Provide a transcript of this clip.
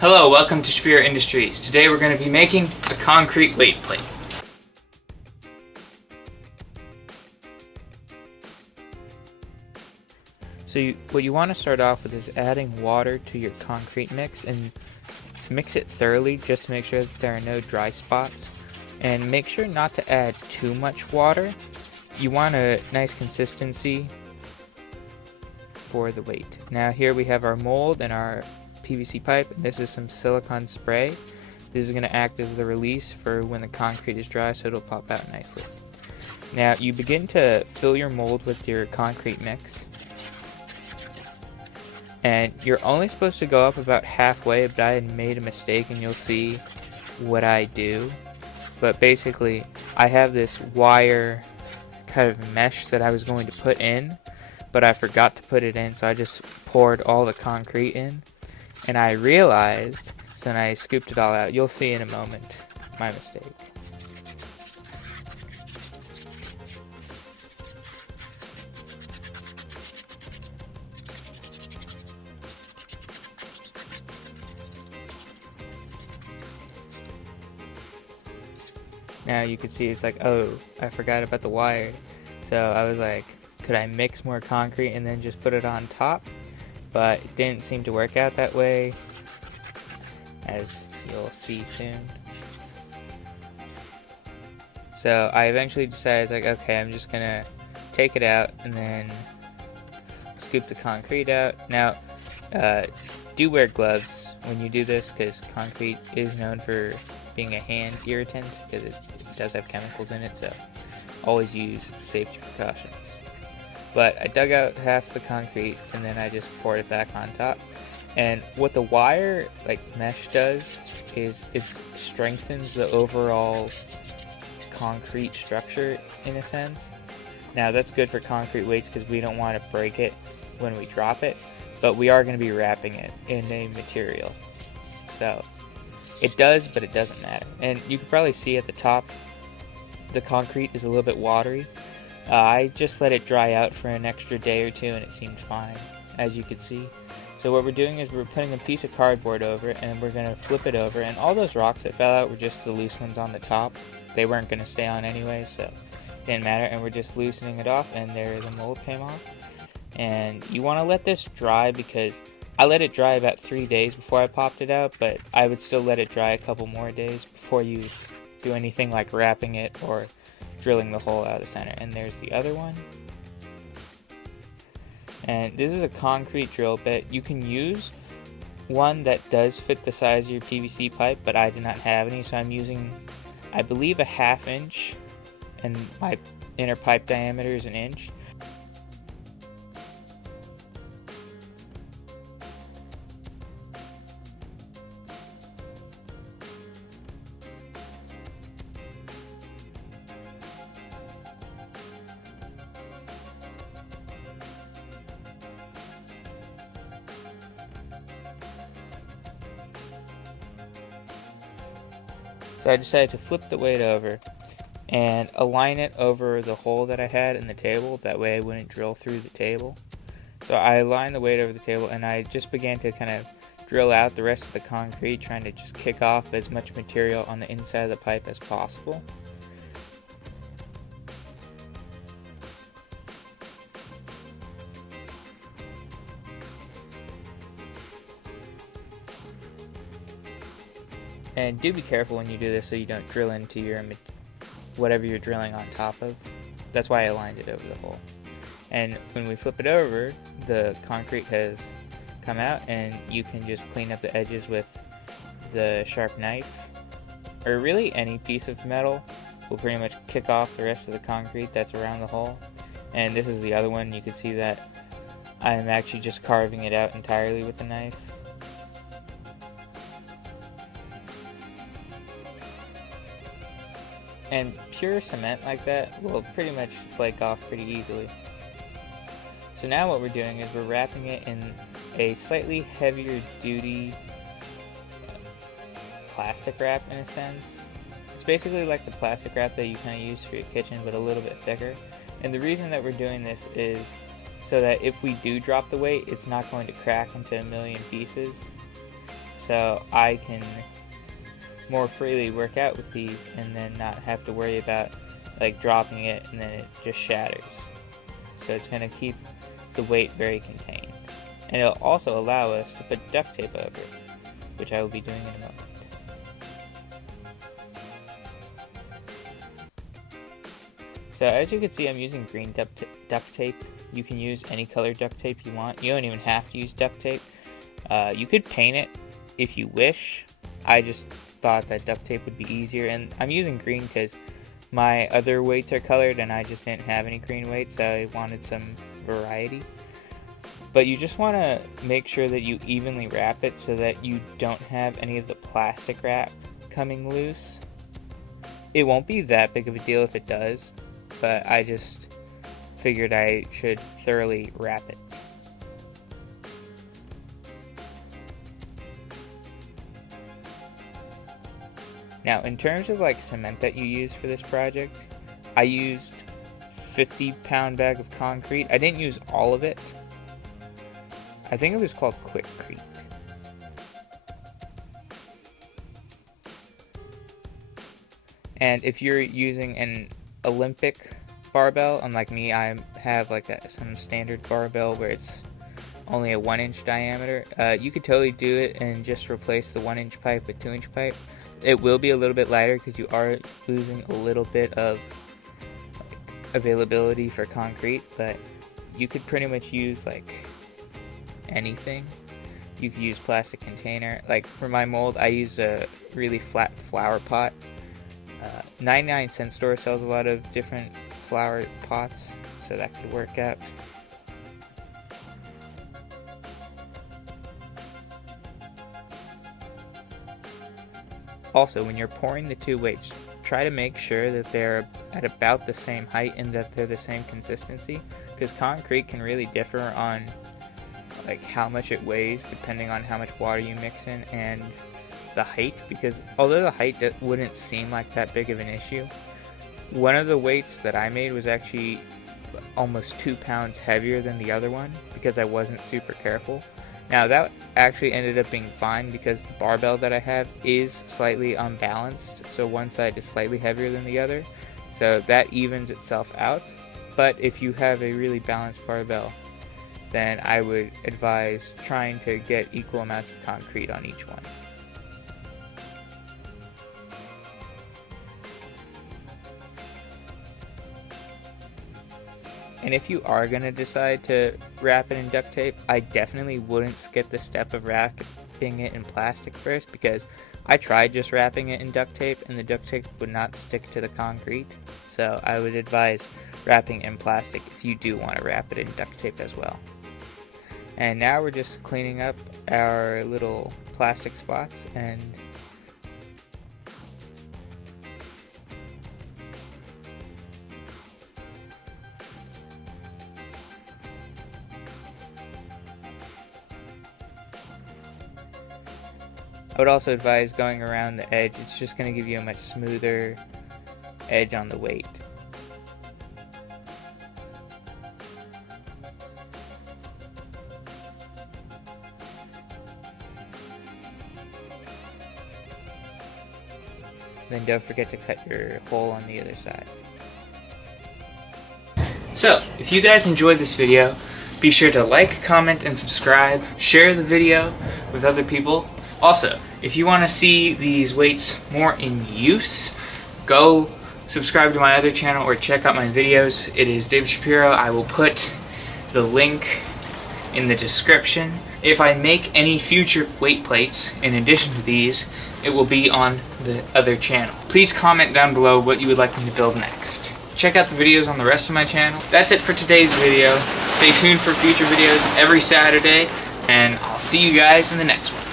Hello, welcome to Shapiro Industries. Today we're going to be making a concrete weight plate. So what you want to start off with is adding water to your concrete mix and mix it thoroughly just to make sure that there are no dry spots. And make sure not to add too much water. You want a nice consistency for the weight. Now here we have our mold and our PVC pipe, and this is some silicone spray. This is going to act as the release for when the concrete is dry, so it'll pop out nicely. Now you begin to fill your mold with your concrete mix, and you're only supposed to go up about halfway, but I had made a mistake and you'll see what I do. But basically I have this wire kind of mesh that I was going to put in, but I forgot to put it in, so I just poured all the concrete in. And I realized, so then I scooped it all out. You'll see in a moment my mistake. Now you can see it's like, oh, I forgot about the wire. So I was like, could I mix more concrete and then just put it on top? But it didn't seem to work out that way, as you'll see soon. So I eventually decided, like, okay, I'm just gonna take it out and then scoop the concrete out. Now, do wear gloves when you do this, because concrete is known for being a hand irritant, because it does have chemicals in it, so always use safety precautions. But I dug out half the concrete and then I just poured it back on top. And what the wire mesh does is it strengthens the overall concrete structure in a sense. Now that's good for concrete weights because we don't want to break it when we drop it, but we are going to be wrapping it in a material. So it does, but it doesn't matter. And you can probably see at the top the concrete is a little bit watery. I just let it dry out for an extra day or two and it seemed fine, as you can see. So what we're doing is we're putting a piece of cardboard over it and we're going to flip it over, and all those rocks that fell out were just the loose ones on the top. They weren't going to stay on anyway, so it didn't matter, and we're just loosening it off, and there the mold came off. And you want to let this dry, because I let it dry about 3 days before I popped it out, but I would still let it dry a couple more days before you do anything like wrapping it or drilling the hole out of the center. And there's the other one. And this is a concrete drill bit. You can use one that does fit the size of your PVC pipe, but I do not have any, so I'm using, I believe, a 1/2 inch, and my inner pipe diameter is 1 inch. So I decided to flip the weight over and align it over the hole that I had in the table. That way I wouldn't drill through the table. So I aligned the weight over the table and I just began to kind of drill out the rest of the concrete, trying to just kick off as much material on the inside of the pipe as possible. And do be careful when you do this so you don't drill into your whatever you're drilling on top of. That's why I aligned it over the hole. And when we flip it over, the concrete has come out, and you can just clean up the edges with the sharp knife, or really any piece of metal will pretty much kick off the rest of the concrete that's around the hole. And this is the other one. You can see that I'm actually just carving it out entirely with the knife. And pure cement like that will pretty much flake off pretty easily. So now what we're doing is we're wrapping it in a slightly heavier duty plastic wrap in a sense. It's basically like the plastic wrap that you kind of use for your kitchen, but a little bit thicker. And the reason that we're doing this is so that if we do drop the weight, it's not going to crack into a million pieces. so I can more freely work out with these and then not have to worry about like dropping it and then it just shatters. So it's going to keep the weight very contained. And it'll also allow us to put duct tape over it, which I will be doing in a moment. So as you can see, I'm using green duct tape. You can use any color duct tape you want. You don't even have to use duct tape. You could paint it if you wish. I just thought that duct tape would be easier, and I'm using green because my other weights are colored and I just didn't have any green weights, so I wanted some variety. But you just want to make sure that you evenly wrap it so that you don't have any of the plastic wrap coming loose. It won't be that big of a deal if it does, but I just figured I should thoroughly wrap it. Now, in terms of like cement that you use for this project, I used 50-pound bag of concrete. I didn't use all of it. I think it was called Quikrete. And if you're using an Olympic barbell, unlike me, I have like some standard barbell where it's only a 1-inch diameter. You could totally do it and just replace the 1-inch pipe with 2-inch pipe. It will be a little bit lighter because you are losing a little bit of availability for concrete, but you could pretty much use like anything. You could use plastic container. Like for my mold, I use a really flat flower pot. 99-cent store sells a lot of different flower pots, so that could work out. Also, when you're pouring the two weights, try to make sure that they're at about the same height and that they're the same consistency, because concrete can really differ on like how much it weighs depending on how much water you mix in and the height, because although the height wouldn't seem like that big of an issue, one of the weights that I made was actually almost 2 pounds heavier than the other one because I wasn't super careful. Now that actually ended up being fine because the barbell that I have is slightly unbalanced, so one side is slightly heavier than the other, so that evens itself out. But if you have a really balanced barbell, then I would advise trying to get equal amounts of concrete on each one. And if you are going to decide to wrap it in duct tape, I definitely wouldn't skip the step of wrapping it in plastic first, because I tried just wrapping it in duct tape and the duct tape would not stick to the concrete. So I would advise wrapping in plastic if you do want to wrap it in duct tape as well. And now we're just cleaning up our little plastic spots, and I would also advise going around the edge. It's just going to give you a much smoother edge on the weight. Then don't forget to cut your hole on the other side. So, if you guys enjoyed this video, be sure to like, comment, and subscribe. Share the video with other people. Also, if you want to see these weights more in use, go subscribe to my other channel or check out my videos. It is David Shapiro. I will put the link in the description. If I make any future weight plates in addition to these, it will be on the other channel. Please comment down below what you would like me to build next. Check out the videos on the rest of my channel. That's it for today's video. Stay tuned for future videos every Saturday, and I'll see you guys in the next one.